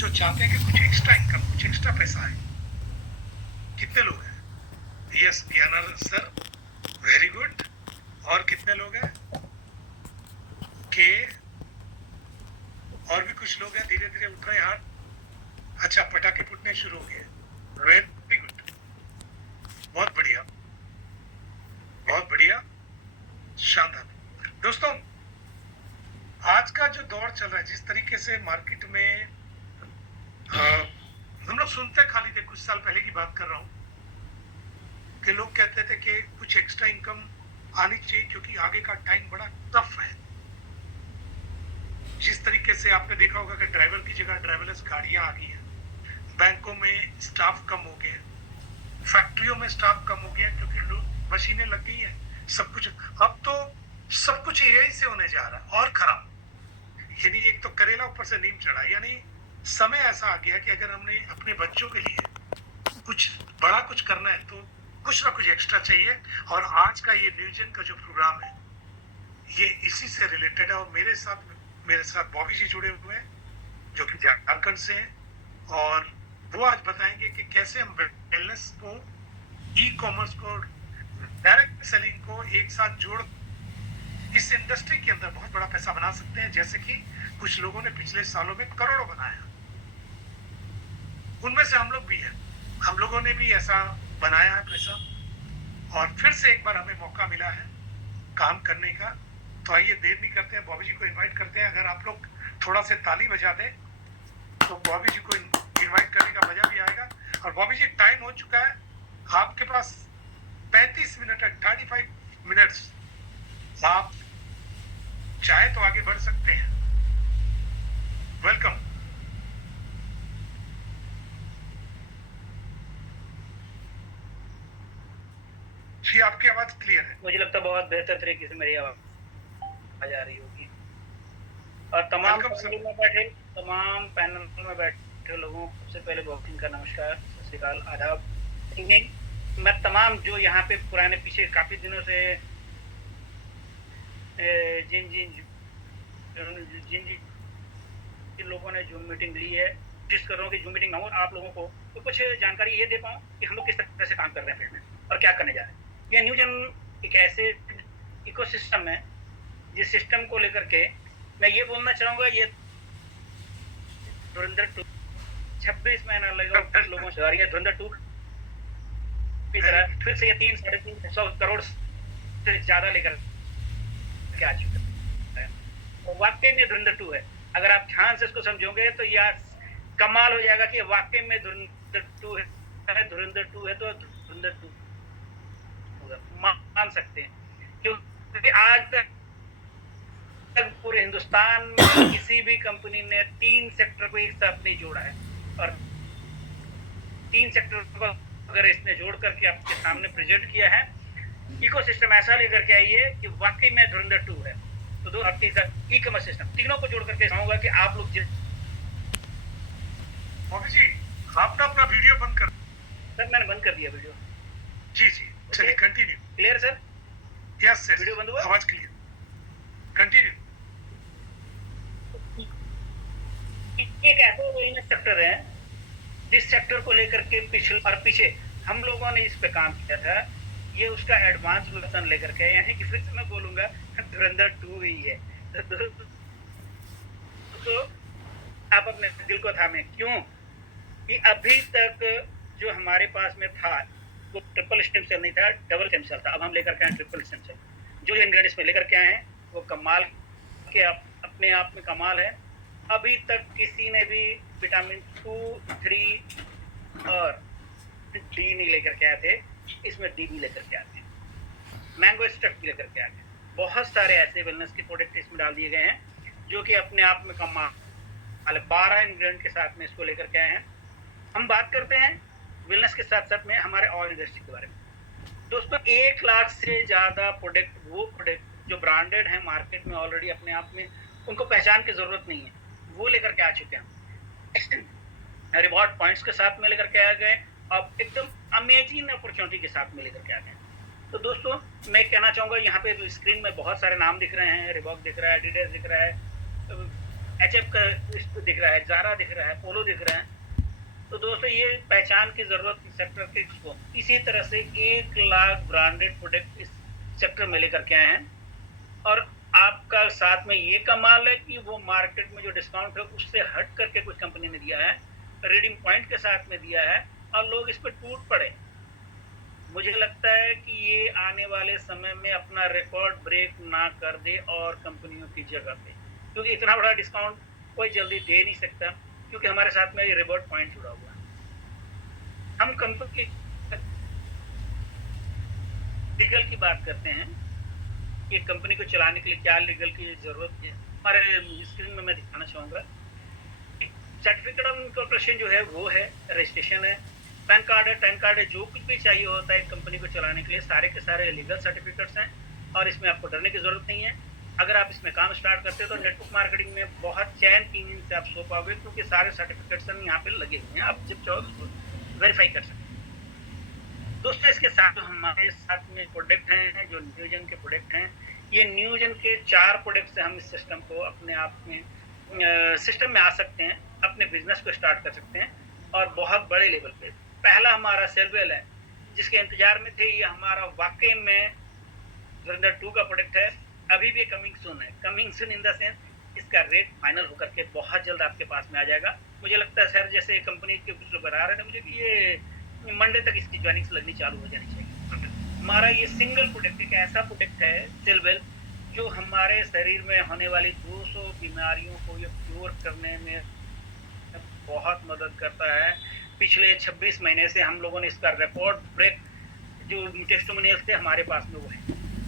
जो चाहते हैं कि कुछ एक्स्ट्रा इनकम, कुछ एक्स्ट्रा पैसा आए। कितने लोग हैं? Yes Gyananand sir, very good. और कितने लोग हैं? के और भी कुछ लोग हैं, धीरे धीरे उठ रहे हैं हाथ। अच्छा, पटाखे फूटने शुरू हो गए, वेरी गुड, बहुत बढ़िया, बहुत बढ़िया, शानदार। दोस्तों, आज का जो दौर चल रहा है, जिस तरीके से मार्केट में हम लोग सुनते खाली थे, कुछ साल पहले की बात कर रहा हूं, कि लोग कहते थे कि कुछ एक्स्ट्रा इनकम आनी चाहिए क्योंकि आगे का टाइम बड़ा टफ है। जिस तरीके से आपने देखा होगा कि ड्राइवर की जगह ड्राइवरलेस गाड़ियां आ गई हैं, बैंकों में स्टाफ कम हो गए, फैक्ट्रियों में स्टाफ कम हो गया क्योंकि लोग मशीनें लग गई हैं, सब कुछ। अब तो सब कुछ एआई से होने जा रहा है और खराब, यानी एक तो करेला ऊपर से नीम चढ़ा, यानी समय ऐसा आ गया कि अगर हमने अपने बच्चों के लिए कुछ बड़ा कुछ करना है तो कुछ ना कुछ एक्स्ट्रा चाहिए। और आज का ये न्यूजन का जो प्रोग्राम है ये इसी से रिलेटेड है। और मेरे साथ बॉबी जी जुड़े हुए हैं जो कि झारखंड से हैं, और वो आज बताएंगे कि कैसे हम वेलनेस को, ई कॉमर्स को, डायरेक्ट सेलिंग को एक साथ जोड़ इस इंडस्ट्री के अंदर बहुत बड़ा पैसा बना सकते हैं, जैसे कि कुछ लोगों ने पिछले सालों में करोड़ों बनाया। उनमें से हम लोग भी हैं, हम लोगों ने भी ऐसा बनाया है पैसा, और फिर से एक बार हमें मौका मिला है काम करने का। तो आइए देर नहीं करते हैं, बॉबी जी को इनवाइट करते हैं। अगर आप लोग थोड़ा से ताली बजा दें तो बॉबी जी को इनवाइट करने का मजा भी आएगा। और बॉबी जी, टाइम हो चुका है, आपके पास 35 मिनट है, 35 मिनट्स। आप चाहे तो आगे बढ़ सकते हैं। वेलकम जी, आपकी आवाज क्लियर है। मुझे लगता है बहुत बेहतर तरीके से मेरी आवाज आ रही होगी। और तमाम पैनल में बैठे लोगों को सबसे पहले वॉकिंग का नमस्कार, सत श्री अकाल, आदाब। मैं तमाम जो यहाँ पे पुराने पीछे काफी दिनों से जिन लोगों ने जूम मीटिंग ली है, कोशिश कर रहा हूँ कि जूम मीटिंग ना हो, आप लोगों को तो कुछ जानकारी ये दे पाऊँ कि हम लोग किस तरह से काम कर रहे हैं फील्ड में और क्या करने जा रहे हैं। ये न्यूजन एक ऐसे इकोसिस्टम है जिस सिस्टम को लेकर के मैं ये बोलना चाहूंगा, ये धुरंधर 2 26 महीना लगा लोगों से, और ये धुरंधर 2 की तरह फिर से ये 300-350 करोड़ से ज्यादा लेकर के आ चुका है। तो वाकई में धुरंधर 2 है। अगर आप ध्यान से इसको समझोगे तो यह कमाल हो जाएगा कि वाकई में धुरंधर 2 है। धुरंधर 2 है तो धुरंधर 2 मान सकते हैं, क्योंकि आज तक पूरे हिंदुस्तान में किसी भी कंपनी ने 3 सेक्टर को एक साथ नहीं जोड़ा है। और 3 सेक्टर को अगर इसने जोड़ करके आपके सामने प्रेजेंट किया है, इकोसिस्टम ऐसा लेकर के आइए कि वाकई में धुरंधर 2 है। तो दो आपके साथ ई कॉमर्स सिस्टम तीनों को जोड़ करके चाहूंगा कि आप लोग बॉबी जी, आपने अपना वीडियो बंद कर। सर मैंने बंद कर दिया वीडियो। जी जी, चलिए continue. Clear sir? Yes sir, video बंद हुआ, आवाज क्लियर, कंटिन्यू। एक ऐसा बिजनेस सेक्टर है जिस सेक्टर को लेकर के पीछे हम लोगों ने इस पे काम किया था। ये उसका एडवांस वर्जन लेकर के, यानी कि फिर से मैं बोलूंगा धुरंधर 2 ही है। तो आप अपने दिल को थामे, क्यों कि अभी तक जो हमारे पास में था वो ट्रिपल स्टेम सेल नहीं था, डबल स्टेम सेल था। अब हम लेकर के आए ट्रिपल स्टेम सेल। जो इंग्रेडिएंट्स में लेकर के आए हैं वो कमाल के अपने आप में कमाल है। अभी तक किसी ने भी विटामिन 2, 3 और डी नहीं लेकर के आए थे। इसमें डी भी लेकर के आते हैं, मैंगो स्ट्रक भी लेकर के आते हैं। बहुत सारे ऐसे वेलनेस के प्रोडक्ट इसमें डाल दिए गए हैं जो कि अपने आप में कमाल। 12 इंग्रेडिएंट के साथ में इसको लेकर के आए हैं। हम बात करते हैं वेलनेस के साथ साथ में हमारे ऑयल इंडस्ट्री के बारे में। दोस्तों 1 लाख से ज्यादा प्रोडक्ट, वो प्रोडक्ट जो ब्रांडेड है मार्केट में ऑलरेडी, अपने आप में उनको पहचान की जरूरत नहीं है, वो लेकर के आ चुके हैं। रिवॉर्ड पॉइंट्स के साथ में लेकर के आ गए, अब एकदम अमेजिंग अपॉर्चुनिटी के साथ में लेकर के आ गए। तो दोस्तों मैं कहना चाहूंगा, यहाँ पे स्क्रीन में बहुत सारे नाम दिख रहे हैं। रिबॉक दिख रहा है, एडिडास दिख रहा है, एचएफ का दिख रहा है, ज़ारा दिख रहा है, पोलो दिख रहा है। तो दोस्तों ये पहचान की ज़रूरत इस सेक्टर के इसको। इसी तरह से 1 लाख ब्रांडेड प्रोडक्ट इस सेक्टर में लेकर के आए हैं और आपका साथ में ये कमाल है कि वो मार्केट में जो डिस्काउंट है उससे हट करके कुछ कंपनी ने दिया है, रीडिंग पॉइंट के साथ में दिया है और लोग इस पर टूट पड़े। मुझे लगता है कि ये आने वाले समय में अपना रिकॉर्ड ब्रेक ना कर दे और कंपनियों की जगह पे, क्योंकि इतना बड़ा डिस्काउंट कोई जल्दी दे नहीं सकता, क्योंकि हमारे साथ में ये रिवॉर्ड पॉइंट जुड़ा हुआ है। हम कंपनी लीगल की बात करते हैं कि कंपनी को चलाने के लिए क्या लीगल की जरूरत है। हमारे स्क्रीन में मैं दिखाना चाहूंगा, सर्टिफिकेट ऑफ इनकॉर्पोरेशन जो है वो है, रजिस्ट्रेशन है, पैन कार्ड है, पैन कार्ड है, जो कुछ भी चाहिए होता है कंपनी को चलाने के लिए सारे के सारे लीगल सर्टिफिकेट्स हैं और इसमें आपको डरने की जरूरत नहीं है। अगर आप इसमें काम स्टार्ट करते हो तो नेटवर्क मार्केटिंग में बहुत चैन की नींद से आप सो पाओगे, क्योंकि सारे सर्टिफिकेट्स यहाँ पे लगे हुए हैं, आप जब चाहो वेरीफाई कर सकते हैं। दोस्तों इसके साथ जो हमारे साथ में प्रोडक्ट हैं जो न्यूजन के प्रोडक्ट हैं, ये न्यूजन के 4 प्रोडक्ट से हम इस सिस्टम को अपने आप में सिस्टम में आ सकते हैं, अपने बिजनेस को स्टार्ट कर सकते हैं और बहुत बड़े लेवल पे। पहला हमारा सेलवेल है जिसके इंतजार में थे, ये हमारा वाकई में धुरंधर 2 का प्रोडक्ट है, अभी भी कमिंग सून है। Coming soon in the sense इसका रेट फाइनल होकर के बहुत जल्द आपके पास में आ जाएगा। मुझे लगता है सर जैसे कंपनी के कुछ लोग बता रहे थे मुझे कि ये मंडे तक इसकी ज्वाइनिंग्स लगनी चालू हो जानी चाहिए। हमारा ये सिंगल प्रोडक्ट एक ऐसा प्रोडक्ट है सेलवेल जो हमारे शरीर में होने वाली 200 बीमारियों को ये क्योर करने में बहुत मदद करता है। पिछले 26 महीने से हम लोगों ने इसका रिकॉर्ड ब्रेक जो टेस्टिमोनियल्स थे हमारे पास में वो है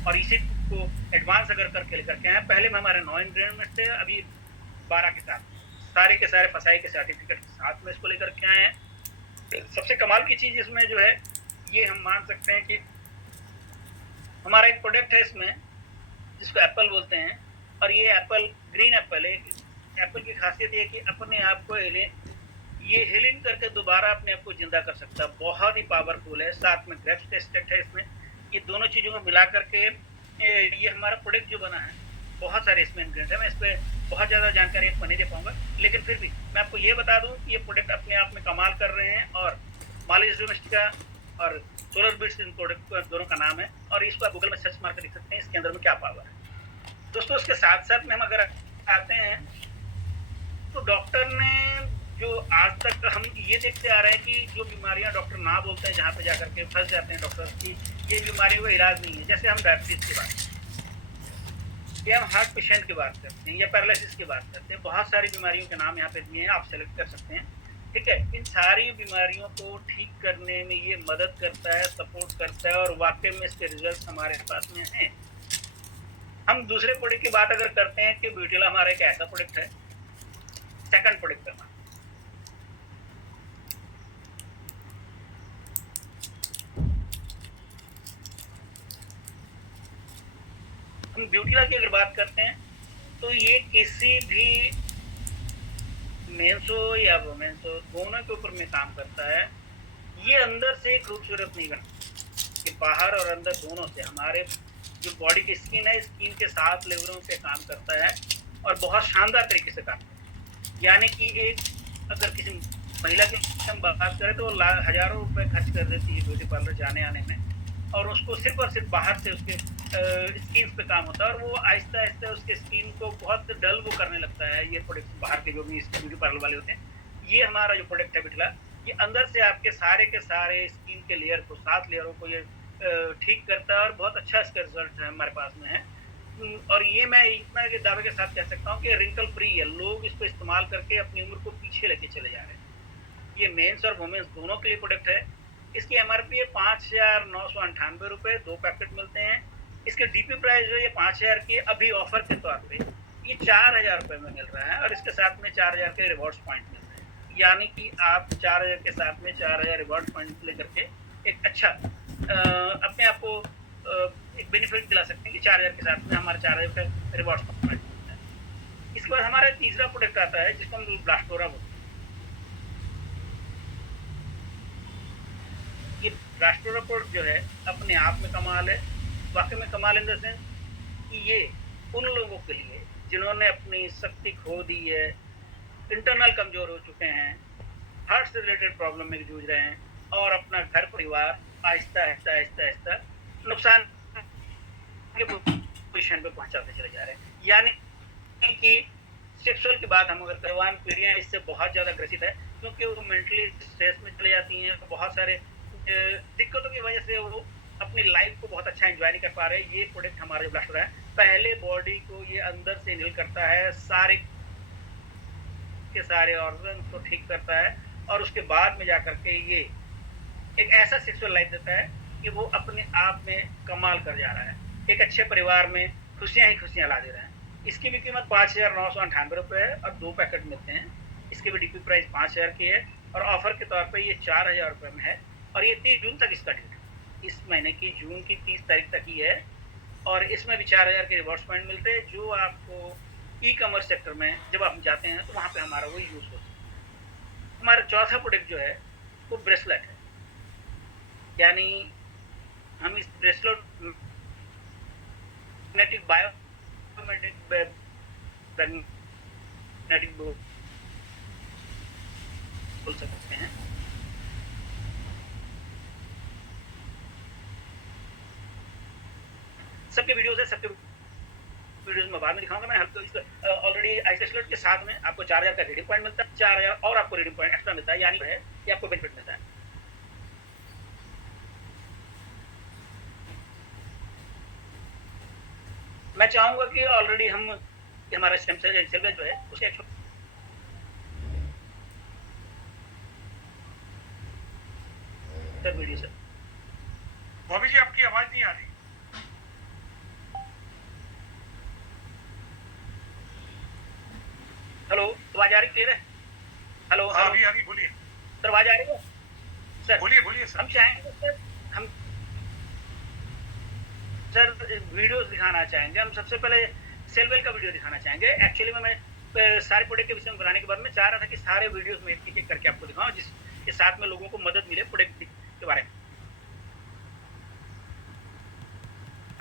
और इसी को एडवांस अगर करके लेकर के आए। पहले में हमारे 9 इंग्रेडिएंट्स थे, अभी 12 के साथ सारे के सारे फसाई के सर्टिफिकेट के साथ में इसको लेकर के आए हैं। सबसे कमाल की चीज इसमें जो है ये हम मान सकते हैं कि हमारा एक प्रोडक्ट है इसमें जिसको एप्पल बोलते हैं और ये एप्पल ग्रीन एप्पल है। एप्पल की खासियत ये कि अपने आप को ये हीलिंग करके दोबारा अपने आप को जिंदा कर सकता है, बहुत ही पावरफुल है। साथ में ग्रेप्स का एक्सट्रैक्ट है इसमें। ये दोनों चीज़ों को मिला करके ये हमारा प्रोडक्ट जो बना है, बहुत सारे इसमें इंग्रेडिएंट है। मैं इस पर बहुत ज़्यादा जानकारी आपको नहीं दे पाऊंगा, लेकिन फिर भी मैं आपको ये बता दूं कि ये प्रोडक्ट अपने आप में कमाल कर रहे हैं और मालिश डोमेस्टिका और सोलर बिट्स इन प्रोडक्ट दोनों का नाम है और इसको आप गूगल में सर्च मार कर देख सकते हैं इसके अंदर में क्या पावर है। दोस्तों उसके साथ साथ में हम अगर आते हैं तो डॉक्टर ने जो आज तक हम ये देखते आ रहे हैं कि जो बीमारियां डॉक्टर ना बोलते हैं, जहाँ पे जाकर के फंस जाते हैं डॉक्टर की ये बीमारियों का इलाज नहीं है। जैसे हम डायबिटीज की बात या हम हार्ट पेशेंट की बात करते हैं या पैरालिसिस की बात करते हैं, बहुत सारी बीमारियों के नाम यहाँ पे दिए हैं, आप सेलेक्ट कर सकते हैं। ठीक है, इन सारी बीमारियों को ठीक करने में ये मदद करता है, सपोर्ट करता है और वाकई में इसके रिजल्ट हमारे पास में हैं। हम दूसरे प्रोडक्ट की बात अगर करते हैं कि ब्यूटीला हमारा एक ऐसा प्रोडक्ट है, सेकंड प्रोडक्ट है। हम ब्यूटीला की अगर बात करते हैं तो ये किसी भी मेंस हो या वुमेन्स हो दोनों के ऊपर में काम करता है। ये अंदर से खूबसूरत नहीं बनता, कि बाहर और अंदर दोनों से हमारे जो बॉडी की स्किन है, स्किन के 7 लेवलों से काम करता है और बहुत शानदार तरीके से काम करता है। यानी कि एक अगर किसी महिला की हम बात करें तो हजारों रुपए खर्च कर देती है ब्यूटी पार्लर जाने आने में और उसको सिर्फ और सिर्फ बाहर से उसके स्किन पे काम होता है और वो आहिस्ता आहिस्ता उसके स्किन को बहुत डल वो करने लगता है। ये प्रोडक्ट बाहर के जो भी ब्यूटी पार्लर वाले होते हैं, ये हमारा जो प्रोडक्ट है बिटला, ये अंदर से आपके सारे के सारे स्किन के लेयर को 7 लेयरों को ये ठीक करता है और बहुत अच्छा इसका रिजल्ट है हमारे पास में है। और ये मैं इतना के दावे के साथ कह सकता हूँ कि रिंकल फ्री है। लोग इसको इस्तेमाल करके अपनी उम्र को पीछे लेके चले जा रहे हैं। ये मेंस और वुमेन्स दोनों के लिए प्रोडक्ट है। इसकी एमआरपी है 5,998 रुपये, 2 पैकेट मिलते हैं। इसके डीपी प्राइस जो है 5,000 की, अभी ऑफर के तौर पे ये 4,000 रुपये में मिल रहा है और इसके साथ में 4,000 के रिवॉर्ड्स पॉइंट मिल रहे हैं। यानी कि आप 4,000 के साथ में 4,000 रिवॉर्ड पॉइंट लेकर के एक अच्छा अपने आप को एक बेनिफिट दिला सकते हैं कि 4,000 के साथ में हमारे 4,000 का रिवॉर्ड्स पॉइंट मिलता है। इसके बाद हमारा तीसरा प्रोडक्ट आता है जिसको हम ब्लास्टोरा बोलते हैं। ये ब्लास्टोरा प्रोडक्ट जो है अपने आप में कमाल है, वाकई में कमाल इन द सेंस कि ये उन लोगों के लिए जिन्होंने अपनी शक्ति खो दी है, इंटरनल कमज़ोर हो चुके हैं, हार्ट से रिलेटेड प्रॉब्लम में जूझ रहे हैं और अपना घर परिवार आहिस्ता-आहिस्ता नुकसान के पोज़ीशन पे पहुँचाते चले जा रहे हैं। यानी कि सेक्सुअल की बात हम अगर करें, जवान पीढ़ियाँ इससे बहुत ज़्यादा ग्रसित है, क्योंकि वो मेंटली स्ट्रेस में चली जाती हैं, बहुत सारे दिक्कतों की वजह से वो अपनी लाइफ को बहुत अच्छा एन्जॉय नहीं कर पा रहे। ये प्रोडक्ट हमारा जो ब्लास्ट हो रहा है, पहले बॉडी को ये अंदर से इनहेल करता है, सारे के सारे ऑर्गन को ठीक करता है और उसके बाद में जाकर के ये एक ऐसा सेक्सुअल लाइफ देता है कि वो अपने आप में कमाल कर जा रहा है। एक अच्छे परिवार में खुशियाँ ही खुशियाँ ला दे रहा है। इसकी भी कीमत 5,998 रुपए है और 2 पैकेट मिलते हैं। इसकी भी डीपी प्राइस 5,000 की है और ऑफर के तौर पे ये 4,000 रुपए में है और ये 30 जून तक इसका डेट है। इस महीने की जून की 30 तारीख तक ही है और इसमें भी 4,000 के रिवॉर्ड्स पॉइंट मिलते हैं, जो आपको ई-कॉमर्स सेक्टर में जब आप जाते हैं तो वहाँ पे हमारा वो यूज़ होता है। हमारा चौथा प्रोडक्ट जो है वो ब्रेसलेट है। यानी हम इस ब्रेसलेट मैग्नेटिक मैग्नेटिक बोल सकते हैं। सबके वीडियोस है, सबके वीडियोस में बाद में दिखाऊंगा मैं। ऑलरेडी आइसोलेट के साथ में आपको 4,000 का रिडीम पॉइंट मिलता है, 4,000 और आपको रिडीम पॉइंट एक्स्ट्रा मिलता है, यानी है ये आपको बेनिफिट मिलता है। मैं चाहूंगा कि ऑलरेडी हम हमारा स्टेम सेल जो है उसके वीडियो से बॉबी जी आपकी आवाज नहीं आ रही। हेलो, आवाज आ रही क्लियर है? हेलो, हाँ अभी आ रही, बोलिए सर। आवाज आ रही है सर? बोलिए सर। हम चाहेंगे सर, हम सर वीडियोस दिखाना चाहेंगे। हम सबसे पहले सेलवेल का वीडियो दिखाना चाहेंगे। एक्चुअली में मैं सारे प्रोडक्ट के विषय में बनाने के बाद में चाह रहा था कि सारे वीडियोस में एक एक करके आपको दिखाऊं, जिसके साथ में लोगों को मदद मिले प्रोडक्ट के बारे में।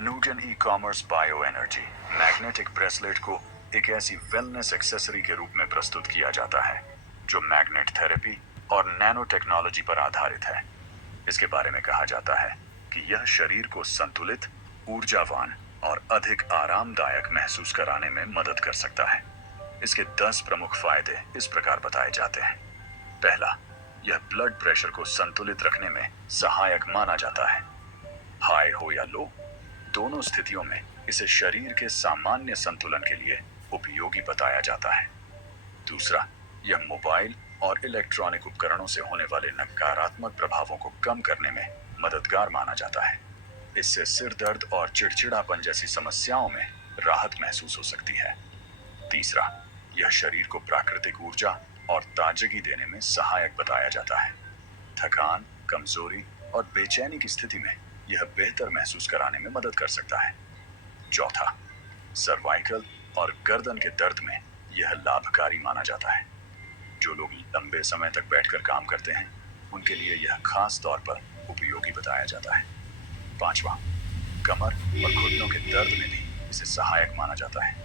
न्यूजन e-commerce bio energy magnetic bracelet को एक ऐसी वेलनेस एक्सेसरी के रूप में प्रस्तुत किया जाता है जो मैग्नेट थेरेपी और नैनो टेक्नोलॉजी पर आधारित है। इसके बारे में कहा जाता है कि यह शरीर को संतुलित, ऊर्जावान और अधिक आरामदायक महसूस कराने में मदद कर सकता है। इसके 10 प्रमुख फायदे इस प्रकार बताए जाते हैं। पहला, यह ब्लड प्रेशर को संतुलित रखने में सहायक माना जाता है। हाई हो या लो, दोनों स्थितियों में इसे शरीर के सामान्य संतुलन के लिए उपयोगी बताया जाता है। दूसरा, यह मोबाइल और इलेक्ट्रॉनिक उपकरणों से होने वाले नकारात्मक प्रभावों को कम करने में मददगार माना जाता है। इससे सिर दर्द और चिड़चिड़ापन जैसी समस्याओं में राहत महसूस हो सकती है। तीसरा, यह शरीर को प्राकृतिक ऊर्जा और ताजगी देने में सहायक बताया जाता है। थकान, कमजोरी और बेचैनी की स्थिति में यह बेहतर महसूस कराने में मदद कर सकता है। चौथा, सर्वाइकल और गर्दन के दर्द में यह लाभकारी माना जाता है। जो लोग लंबे समय तक बैठकर काम करते हैं, उनके लिए यह खास तौर पर उपयोगी बताया जाता है। पांचवा, कमर और घुटनों के दर्द में भी इसे सहायक माना जाता है।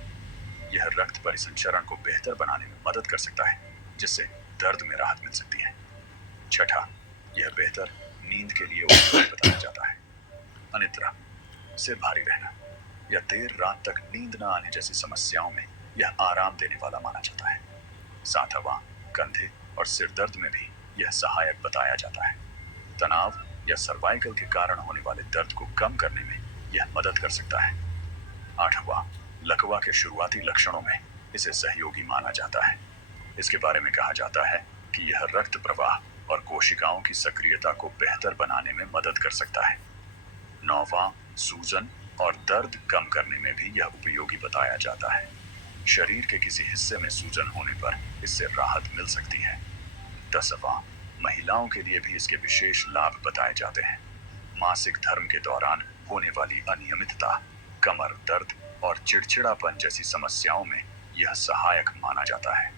यह रक्त परिसंचरण को बेहतर बनाने में मदद कर सकता है, जिससे दर्द में राहत मिल सकती है। छठा, यह बेहतर नींद के लिए उपयोगी बताया जाता है। अनिद्रा, सिर भारी रहना या देर रात तक नींद न आने जैसी समस्याओं में यह आराम देने वाला माना जाता है। सातवां, कंधे और सिर दर्द में भी यह सहायक बताया जाता है। तनाव या सर्वाइकल के कारण होने वाले दर्द को कम करने में यह मदद कर सकता है। आठवां, लकवा के शुरुआती लक्षणों में इसे सहयोगी माना जाता है। इसके बारे में कहा जाता है कि यह रक्त प्रवाह और कोशिकाओं की सक्रियता को बेहतर बनाने में मदद कर सकता है। नौवां, सूजन और दर्द कम करने में भी यह उपयोगी बताया जाता है। शरीर के किसी हिस्से में सूजन होने पर इससे राहत मिल सकती है। 10वां, महिलाओं के लिए भी इसके विशेष लाभ बताए जाते हैं। मासिक धर्म के दौरान होने वाली अनियमितता, कमर दर्द और चिड़चिड़ापन जैसी समस्याओं में यह सहायक माना जाता है।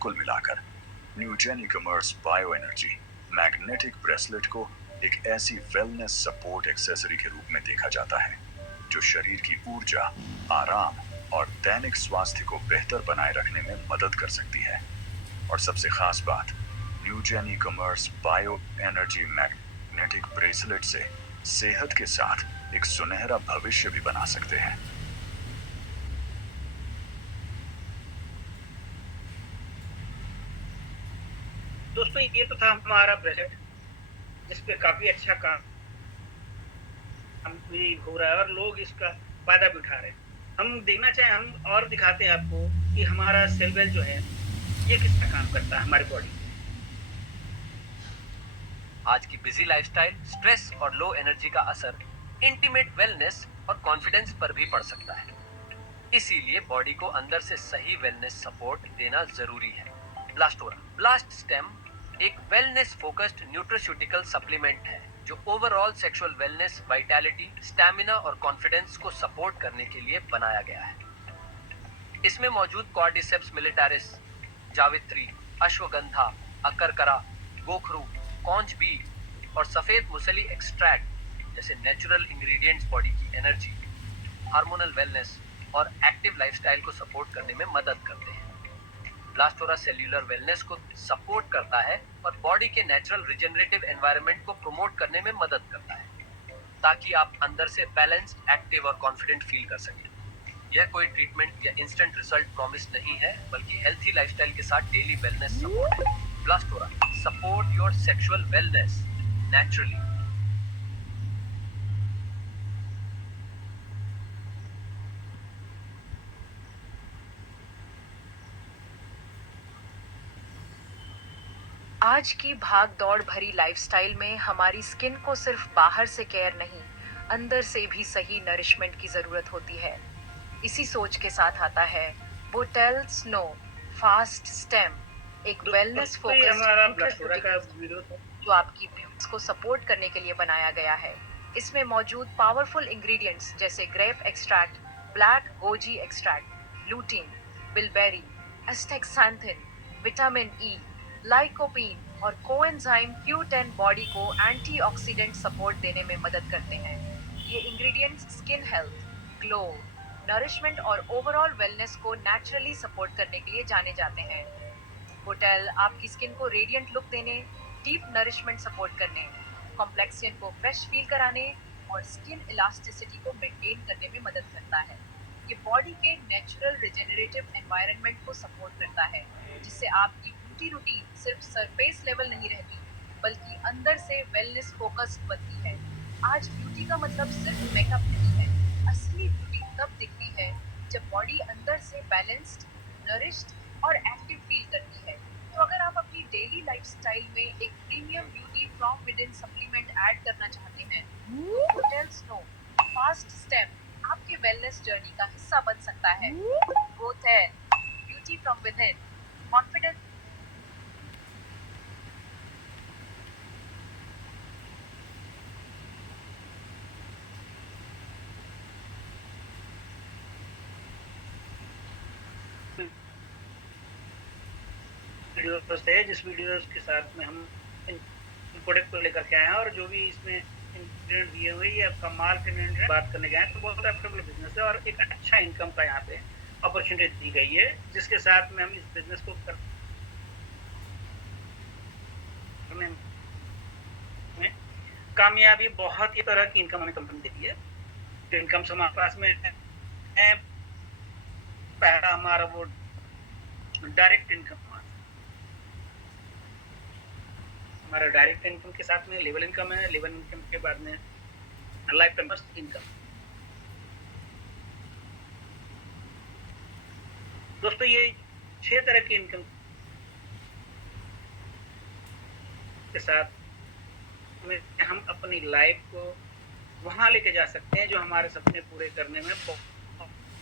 कुल मिलाकर Newgen ecommerce bio energy magnetic bracelet को एक ऐसी वेलनेस सपोर्ट एक्सेसरी के रूप में देखा जाता है जो शरीर की ऊर्जा, आराम और दैनिक स्वास्थ्य को बेहतर बनाए रखने में मदद कर सकती है। और सबसे खास बात, Newgen e commerce bio energy magnetic bracelet से सेहत के साथ एक सुनहरा भविष्य भी बना सकते हैं। दोस्तों ये तो था हमारा ब्रेसलेट, जिस पे काफी अच्छा काम भी हो रहा है और लोग इसका फायदा भी उठा रहे हैं। हम देखना चाहें, हम और दिखाते हैं आपको कि हमारा सेल वेल जो है ये किस तरह काम करता है हमारी बॉडी। आज की बिजी लाइफस्टाइल, स्ट्रेस और लो एनर्जी का असर इंटीमेट वेलनेस और कॉन्फिडेंस पर भी पड़ सकता है। इसीलिए बॉडी को अंदर से सही वेलनेस सपोर्ट देना जरूरी है। ब्लास्टोरा ब्लास्ट स्टेम एक वेलनेस फोकस्ड न्यूट्रास्यूटिकल सप्लीमेंट है जो overall sexual wellness, vitality, stamina और कॉन्फिडेंस को सपोर्ट करने के लिए बनाया गया है। इसमें मौजूद कॉर्डिसेप्स मिलिटारिस, जावित्री, अश्वगंधा, अकरकरा, गोखरू, कॉन्च बीट और सफेद मुसली एक्सट्रैक्ट जैसे नेचुरल इंग्रेडिएंट्स बॉडी की एनर्जी, हार्मोनल वेलनेस और एक्टिव लाइफस्टाइल को सपोर्ट करने में मदद करते हैं। ब्लास्टोरा सेल्यूलर वेलनेस को सपोर्ट करता है और बॉडी के नेचुरल रिजेनरेटिव एनवायरनमेंट को प्रमोट करने में मदद करता है ताकि आप अंदर से बैलेंस्ड, एक्टिव और कॉन्फिडेंट फील कर सकें। यह कोई ट्रीटमेंट या इंस्टेंट रिजल्ट प्रॉमिस नहीं है, बल्कि हेल्थी लाइफस्टाइल के साथ डेली वेलनेस सपोर्ट है। ब्लास्टोरा support your sexual wellness naturally. आज की भाग दौड़ भरी लाइफस्टाइल में हमारी स्किन को सिर्फ बाहर से केयर नहीं, अंदर से भी सही नरिशमेंट की ज़रूरत होती है। इसी सोच के साथ आता है बोटेल स्नो फास्ट स्टेम, एक वेलनेस हमारा ब्लास्टोरा का फोकस्ड वीडियो था। जो आपकी ब्यूटीज को सपोर्ट करने के लिए बनाया गया है। इसमें मौजूद पावरफुल इंग्रेडिएंट्स जैसे grape extract, black goji extract, lutein, bilberry, astaxanthin, vitamin E, lycopene और कोएंजाइम Q10 बॉडी को एंटीऑक्सीडेंट सपोर्ट देने में मदद करते हैं। ये ingredients skin health, glow, nourishment और ओवरऑल वेलनेस को नेचुरली सपोर्ट करने के लिए जाने जाते हैं। बोटेल आपकी स्किन को रेडिएंट लुक देने, डीप नरिशमेंट सपोर्ट करने, कॉम्प्लेक्सियन को फ्रेश फील कराने और स्किन इलास्टिसिटी को मेंटेन करने में मदद करता है। ये बॉडी के नेचुरल रिजेनरेटिव एनवायरनमेंट को सपोर्ट करता है, जिससे आपकी ब्यूटी रूटीन सिर्फ सरफेस लेवल नहीं रहती, बल्कि अंदर से वेलनेस फोकस्ड बनती है। आज ब्यूटी का मतलब सिर्फ मेकअप नहीं है। असली ब्यूटी तब दिखती है जब बॉडी अंदर से बैलेंस्ड, नरिश्ड और एक्टिव फील करती है। तो अगर आप अपनी डेली लाइफस्टाइल में एक premium beauty from within supplement add करना चाहते हैं, तो बोटेल स्नो फास्ट स्टेम आपके वेलनेस जर्नी का हिस्सा बन सकता है। Bottle beauty from within, confidence. Videos थे जिस वीडियोस के साथ में हम इन प्रोडक्ट को लेकर के आए हैं और जो भी इसमें इंग्रेडिएंट दिए हुए ये कमाल के इंग्रेडिएंट बात करने गए हैं, तो बहुत प्रॉफिटेबल बिजनेस है और एक अच्छा इनकम का यहाँ पे अपॉर्चुनिटी दी गई है, जिसके साथ में हम इस बिजनेस को करने में कामयाबी बहुत ही तरह की इनकम हमें कंपनी देती है। जो इनकम हमारे पास में है, पहला हमारा वो डायरेक्ट इनकम, हमारा डायरेक्ट इनकम के साथ में लेवल इनकम है, लेवल इनकम के बाद में लाइफ टाइम इनकम। दोस्तों ये 6 तरह की इनकम के साथ में हम अपनी लाइफ को वहां लेके जा सकते हैं जो हमारे सपने पूरे करने में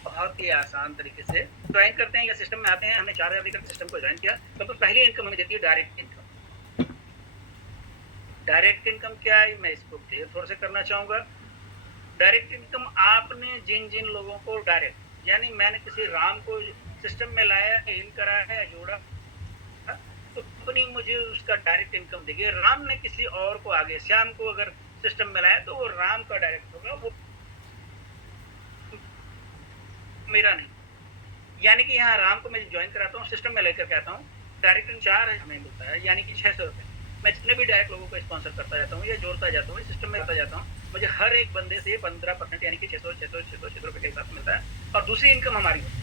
बहुत ही आसान तरीके से ज्वाइन करते हैं या सिस्टम में आते हैं। हमने 4000 लेकर सिस्टम को ज्वाइन किया, तो पहली इनकम हमें देती है डायरेक्ट इनकम। डायरेक्ट इनकम क्या है, मैं इसको क्लियर थोड़ा सा करना चाहूँगा। डायरेक्ट इनकम, आपने जिन जिन लोगों को डायरेक्ट, यानी मैंने किसी राम को सिस्टम में लाया, इन कराया या जोड़ा, तो कंपनी मुझे उसका डायरेक्ट इनकम देगी। राम ने किसी और को आगे, श्याम को अगर सिस्टम में लाया तो वो राम का डायरेक्ट होगा, वो मेरा नहीं। यानी कि यहाँ राम को मैं ज्वाइन कराता हूँ, सिस्टम में लेकर के आता हूँ, डायरेक्ट इंचार्ज हमें मिलता है, यानी कि 600 रुपये। मैं जितने भी डायरेक्ट लोगों को स्पॉन्सर करता जाता हूँ या जोड़ता जाता हूँ, सिस्टम में आता जाता हूँ, मुझे हर एक बंदे से 15% यानी कि 600 रुपये के हिसाब से मिलता है। और दूसरी इनकम हमारी होती है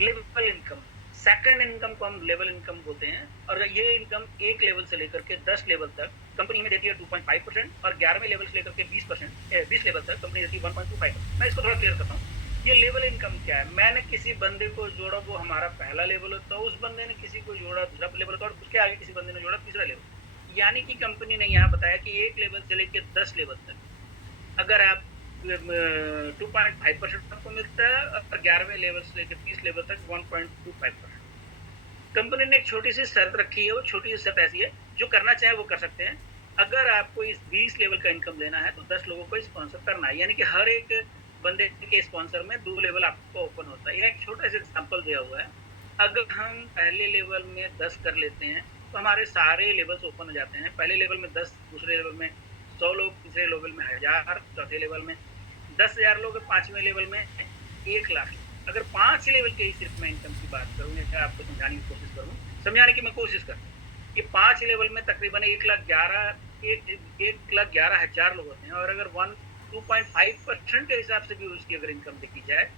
लेवल इनकम। सेकंड इनकम को हम लेवल इनकम बोलते हैं, और ये इनकम एक लेवल से लेकर के 10 लेवल तक कंपनी में देती है 2.5%, और 11वें लेवल से लेकर के 20 लेवल तक कंपनी देती है 1.25%। मैं इसको थोड़ा क्लियर करता हूँ। ये लेवल इनकम क्या है? मैंने किसी बंदे को जोड़ा, वो हमारा पहला लेवल होता है, उस बंदे ने किसी को जोड़ा दूसरा लेवल होता है, और उसके आगे किसी बंदे ने जोड़ा तीसरा लेवल। यानी कि कंपनी ने यहाँ बताया कि एक लेवल से लेकर 10 लेवल तक अगर आप 2.5% आपको मिलता है, और 11वें लेवल से लेकर 20 लेवल तक 1.25%। कंपनी ने एक छोटी सी शर्त रखी है, वो छोटी सी शर्त ऐसी है, जो करना चाहे वो कर सकते हैं। अगर आपको इस 20 लेवल का इनकम लेना है तो 10 लोगों को स्पॉन्सर करना है, यानी कि हर एक बंदे के स्पॉन्सर में 2 लेवल आपको ओपन होता है। यह एक छोटा सा एग्जाम्पल दिया हुआ है। अगर हम पहले लेवल में 10 कर लेते हैं तो हमारे सारे लेवल्स ओपन हो जाते हैं। पहले लेवल में 10, दूसरे लेवल में 100 लोग, तीसरे लेवल में 1000, चौथे लेवल में 10,000 लोग, 5वें लेवल में 1 लाख। अगर 5 लेवल के ही सिर्फ मैं इनकम की बात करूँ या आपको समझाने की कोशिश करूँ, समझाने की मैं कोशिश करता हूँ, ये 5 लेवल में तकरीबन 1,11,000 लोग होते हैं। और अगर 2.5% के हिसाब से भी उसकी अगर इनकम देखी जाए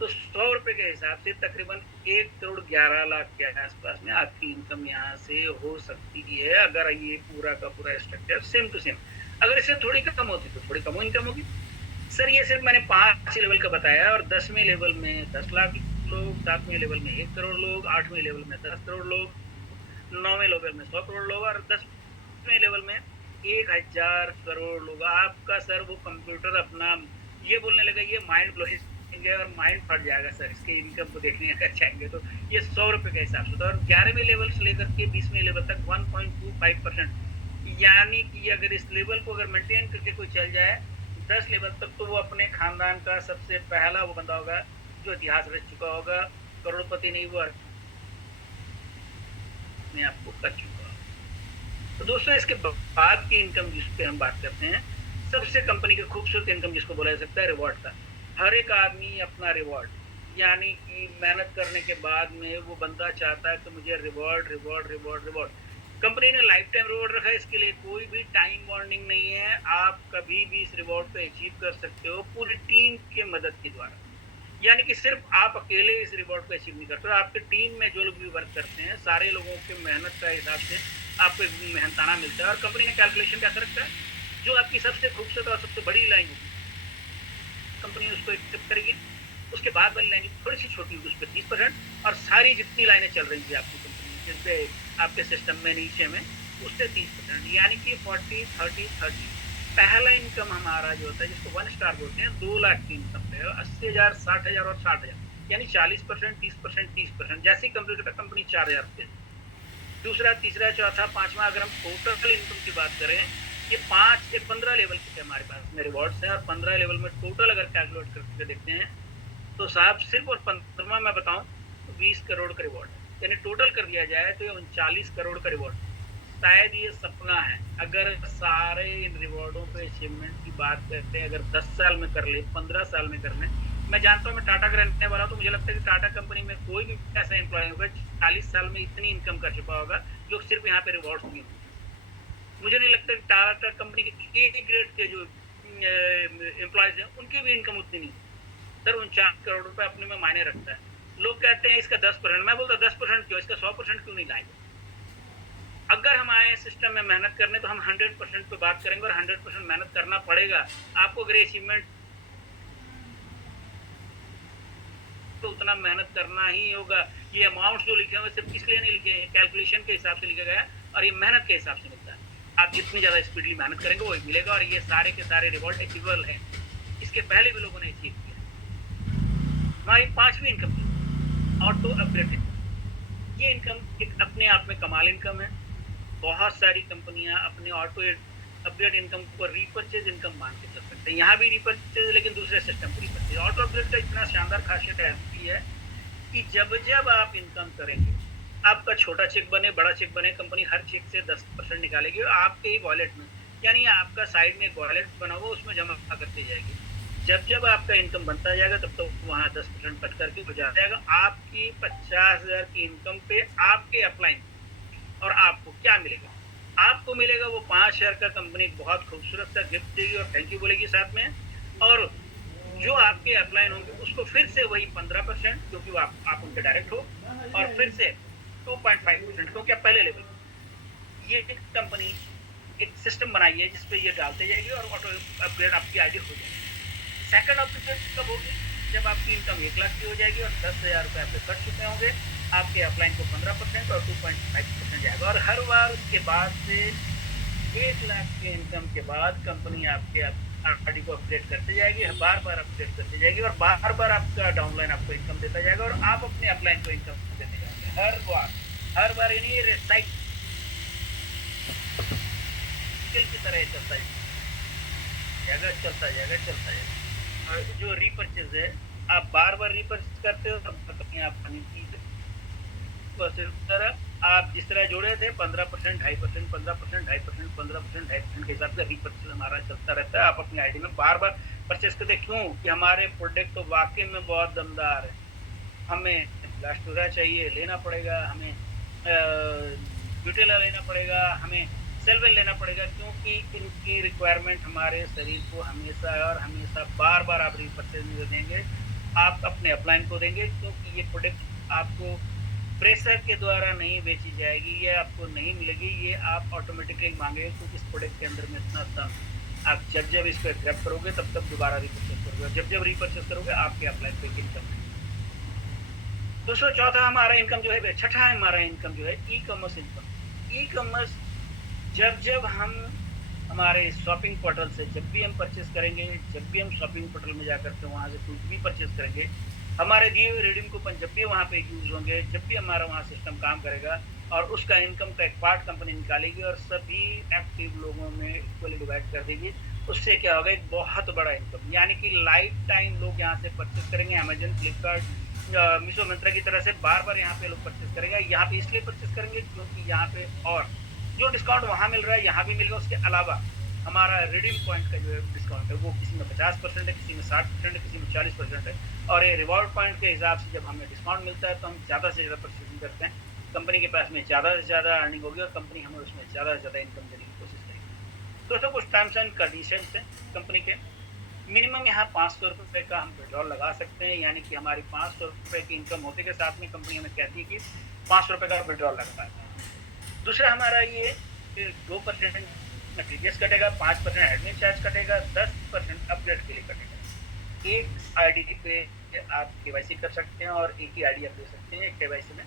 तो 100 रुपये के हिसाब से तकरीबन 1,11,00,000 के आसपास में आपकी इनकम यहाँ से हो सकती है, अगर ये पूरा का पूरा स्ट्रक्चर सेम टू सेम। अगर इससे थोड़ी कम होती तो थोड़ी कम इनकम होगी। सर ये सिर्फ मैंने 5 लेवल का बताया, और 10वें लेवल में 10 लाख लोग, 7वें लेवल में 1 करोड़ लोग, 8वें लेवल में 10 करोड़ लोग, 9वें लेवल में 100 करोड़ लोग, और 10वें लेवल में 1,000 करोड़ लोग। आपका सर वो कंप्यूटर अपना ये बोलने लगा, ये माइंड ब्लोइंग है और माइंड फट जाएगा सर इसके इनकम को देखने अगर चाहेंगे तो। ये 100 रुपये के हिसाब से था, और 11वें लेवल से लेकर के 20वें लेवल तक 1.25%। यानी कि अगर इस लेवल को अगर मेंटेन करके कोई चल जाए 10 लेवल तक, तो वो अपने खानदान का सबसे पहला वो बंदा होगा जो इतिहास रच चुका होगा। करोड़पति नहीं, वो मैं आपको कर चुका हूँ। तो दोस्तों इसके बाद की इनकम जिस पे हम बात करते हैं, सबसे कंपनी की खूबसूरत इनकम जिसको बोला जा सकता है रिवॉर्ड का। हर एक आदमी अपना रिवॉर्ड, यानी कि मेहनत करने के बाद में वो बंदा चाहता है कि मुझे reward reward reward reward. Company ने लाइफ टाइम रिवॉर्ड रखा है, इसके लिए कोई भी टाइम बॉन्डिंग नहीं है। आप कभी भी इस रिवॉर्ड को अचीव कर सकते हो पूरी टीम के मदद के द्वारा। यानी कि सिर्फ आप अकेले इस रिवॉर्ड को अचीव नहीं करते, आपके टीम में जो लोग भी वर्क करते हैं सारे लोगों के मेहनत का हिसाब से आपको एक मेहनताना मिलता है। और कंपनी ने कैलकुलेशन कैसा रखता है, जो आपकी सबसे खूबसूरत और सबसे बड़ी लाइन होगी कंपनी उसको एक्सेप्ट करेगी, उसके बाद वाली लाइन थोड़ी सी छोटी होगी उस पर 30%, और सारी जितनी लाइनें चल रही थी आपकी कंपनी जिस पे आपके सिस्टम में नीचे में उससे 30%, यानी कि 40, 30, 30। पहला इनकम हमारा जो होता है जिसको 1 स्टार बोलते हैं, 2 लाख की इनकम पे 80,000, 60,000 और 60,000, यानी 40%, 30%, 30%। जैसे ही कंप्लीट होता कंपनी 4,000 रुपये। दूसरा, तीसरा, चौथा, पांचवा, अगर हम टोटल इनकम की बात करें, ये 15 लेवल के हमारे पास में रिवॉर्ड्स हैं, और 15 लेवल में टोटल अगर कैलकुलेट करके देखते हैं तो साहब सिर्फ और 15वां मैं बताऊं तो 20 करोड़ का रिवॉर्ड है। यानी टोटल कर दिया जाए तो ये 39 करोड़ का रिवॉर्ड। शायद ये सपना है, अगर सारे इन रिवॉर्डों पे अचीवमेंट की बात करते हैं, अगर 10 साल में कर ले, 15 साल में कर ले। मैं जानता हूँ, मैं टाटा का रहने वाला हूँ, तो मुझे लगता है कि टाटा कंपनी में कोई भी ऐसा एम्प्लॉय होगा 40 साल में इतनी इनकम कर चुका होगा जो सिर्फ यहाँ पे रिवॉर्ड्स नहीं होंगे। मुझे नहीं लगता कि टाटा कंपनी के ए ग्रेड के जो एम्प्लॉयज हैं उनकी भी इनकम उतनी नहीं। सर 49 करोड़ रुपए अपने में मायने रखता है। लोग कहते हैं इसका 10%, मैं बोलता 10% क्यों, इसका 100% क्यों नहीं लाएंगे। अगर हम आए सिस्टम में मेहनत करने तो हम 100% पे बात करेंगे, और 100% मेहनत करना पड़ेगा आपको। अगर अचीवमेंट तो उतना मेहनत करना ही होगा। ये अमाउंट जो लिखे हुए सिर्फ इसलिए नहीं लिखे हैं, कैलकुलेशन के हिसाब से लिखा गया है, और ये मेहनत के हिसाब से मिलता है। आप जितनी ज़्यादा स्पीडली मेहनत करेंगे वही मिलेगा, और ये सारे के सारे रिवॉर्ड अचीवेबल हैं। इसके पहले भी लोगों ने अचीव किया। हमारी 5वीं इनकम थी ऑटो अपग्रेड। ये इनकम एक अपने आप में कमाल इनकम है। बहुत सारी कंपनियां अपने ऑटो अपग्रेड इनकम को रीपर्चेज इनकम मान के चल सकते हैं। यहाँ भी रीपर्चेज, लेकिन दूसरे सिस्टम को रीपर्चेज। ऑटो अपग्रेड का इतना शानदार खासियत ऐसी है कि जब जब आप इनकम करेंगे, आपका छोटा चेक बने बड़ा चेक बने, कंपनी हर चेक से 10% निकालेगी आपके ही वॉलेट में। यानी आपका साइड में एक वॉलेट बना हुआ, उसमें जमा करते जाएगी। जब जब आपका इनकम बनता जाएगा तब तो वहाँ 10% कट करके हो जाएगा आपकी 50,000 की इनकम पे आपके अपलाइन। और आपको क्या मिलेगा? आपको मिलेगा वो 5 शेयर का कंपनी बहुत खूबसूरत सा गिफ्ट देगी और थैंक यू बोलेगी साथ में। और जो आपके अपलाइन होंगे उसको फिर से वही 15% क्योंकि वो आप उनके डायरेक्ट हो, और फिर से 2.5% क्योंकि आप पहले लेवल। ये कंपनी एक सिस्टम बनाई है जिसपे ये डालते जाएगी और ऑटो अपग्रेड आपकी आईडी हो जाएगी। सेकंड अपग्रेड कब होगी? जब आपकी इनकम 1 लाख की हो जाएगी और 10,000 रुपये आपके कट चुके होंगे, आपके अपलाइन को 15% और 2.5% जाएगा। और हर बार उसके बाद से 1 लाख के इनकम के बाद कंपनी आपके आरडी को अपडेट करते जाएगी, बार बार अपडेट करते जाएगी और बार बार आपका डाउनलाइन आपको इनकम देता जाएगा और आप अपने अपलाइन को इनकम देते जाएंगे हर बार यानी रिसाइकिल की तरह चलता जाएगा। और जो रीपर्चेज है, आप बार बार रीपर्चेज करते हो तब तक आप आप जिस तरह जोड़े थे 15%, 2.5%, 15%, 2.5%, 15%, 2.5% के हिसाब से रीपर्चेज हमारा चलता रहता है। आप अपनी आईडी में बार बार परचेज करते क्यों? कि हमारे प्रोडक्ट तो वाकई में बहुत दमदार है। हमें ब्लास्टोरा चाहिए, लेना पड़ेगा, हमें ब्यूटेला लेना पड़ेगा, हमें सेलवेल लेना पड़ेगा, क्योंकि इनकी रिक्वायरमेंट हमारे शरीर को हमेशा और हमेशा बार बार आप रीपर्चेज में देंगे, आप अपने अपलाइन को देंगे, क्योंकि ये प्रोडक्ट आपको प्रेशर के द्वारा नहीं बेची जाएगी, ये आपको नहीं मिलेगी, ये आप ऑटोमेटिकली मांगेंगे क्योंकि इस प्रोडक्ट के अंदर में इतना दम। आप जब जब इसको एक्सेप्ट करोगे तब तब दोबारा रीपर्चेज करोगे, जब जब रीपर्चेज करोगे आपके अपलाइन पे इनकम। दोस्तों चौथा हमारा इनकम जो है, छठा हमारा इनकम जो है e commerce income. E commerce जब जब हम हमारे शॉपिंग पोर्टल से जब भी हम परचेस करेंगे, जब भी हम शॉपिंग पोर्टल में जाकर के वहाँ से कुछ भी परचेस करेंगे, हमारे दिए हुए रिडीम कूपन जब भी वहाँ पे यूज होंगे, जब भी हमारा वहाँ सिस्टम काम करेगा और उसका इनकम का एक पार्ट कंपनी निकालेगी और सभी एक्टिव लोगों में इक्वली डिवाइड कर देगी। उससे क्या होगा? एक बहुत बड़ा इनकम, यानी कि लाइफ टाइम लोग यहाँ से परचेस करेंगे। अमेजन, फ्लिपकार्ट, मीशो, मिंत्रा की तरह से बार बार यहाँ पे लोग परचेस करेंगे। यहाँ पे इसलिए परचेस करेंगे क्योंकि यहाँ पे और जो डिस्काउंट वहाँ मिल रहा है यहाँ भी मिलेगा। उसके अलावा हमारा रिडीम पॉइंट का जो डिस्काउंट है वो किसी में 50% है, किसी में 60% है, किसी में 40% है। और ये रिवॉर्ड पॉइंट के हिसाब से जब हमें डिस्काउंट मिलता है तो हम ज़्यादा से ज़्यादा परचेसिंग करते हैं। कंपनी के पास में ज़्यादा से ज़्यादा अर्निंग होगी और कंपनी हमें उसमें ज़्यादा से ज़्यादा इनकम देने की कोशिश करेगी। दोस्तों कुछ टर्म्स एंड कंडीशंस हैं कंपनी के। मिनिमम यहाँ 500 रुपये का हम विड्रॉल लगा सकते हैं, यानी कि हमारी 500 रुपये की इनकम होते के साथ में कंपनी हमें कहती है कि 500 रुपये का विड्रॉल लगता है। दूसरा हमारा ये 2% टीडीएस कटेगा, 5% एडमिन चार्ज कटेगा, 10% अपग्रेड के लिए कटेगा। एक आईडी पे आप केवाईसी कर सकते हैं और एक ही आईडी आप दे सकते हैं केवाईसी में,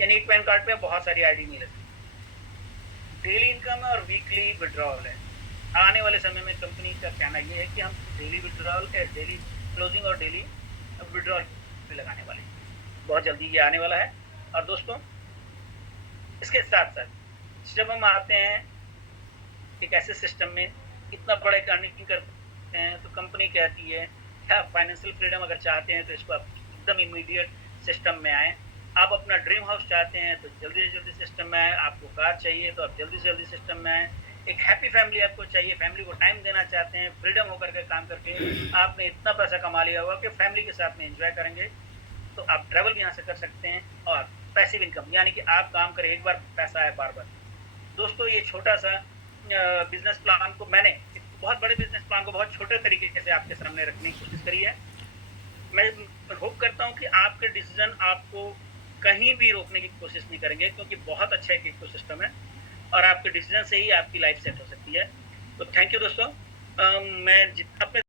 यानी एक पैन कार्ड पे बहुत सारी आईडी नहीं लगती। डेली इनकम और वीकली विड्रॉल है। आने वाले समय में कंपनी का कहना ये है कि हम डेली विड्रॉल, डेली क्लोजिंग और डेली विड्रॉल पे लगाने वाले हैं। बहुत जल्दी ये आने वाला है। और दोस्तों इसके साथ साथ जब हम आते हैं एक ऐसे सिस्टम में इतना बड़े अर्निंग करते हैं तो कंपनी कहती है क्या फाइनेंशियल फ्रीडम अगर चाहते हैं तो इसको आप एकदम इमीडिएट सिस्टम में आए। आप अपना ड्रीम हाउस चाहते हैं तो जल्दी से जल्दी सिस्टम में आए। आपको कार चाहिए तो आप जल्दी से जल्दी सिस्टम में आए। एक हैप्पी फैमिली आपको चाहिए, फैमिली को टाइम देना चाहते हैं, फ्रीडम होकर के काम करके आपने इतना पैसा कमा लिया हुआ कि फैमिली के साथ में एंजॉय करेंगे, तो आप ट्रैवल भी यहाँ से कर सकते हैं। और पैसिव इनकम यानी कि आप काम करें, एक बार पैसा आए बार बार। दोस्तों ये छोटा सा बिजनेस प्लान को मैंने बहुत बड़े बिजनेस प्लान को बहुत छोटे तरीके से आपके सामने रखने की कोशिश करी है। मैं होप करता हूँ कि आपके डिसीजन आपको कहीं भी रोकने की कोशिश नहीं करेंगे, क्योंकि बहुत अच्छा एक इकोसिस्टम है और आपके डिसीजन से ही आपकी लाइफ सेट हो सकती है। तो थैंक यू दोस्तों। मैं अपने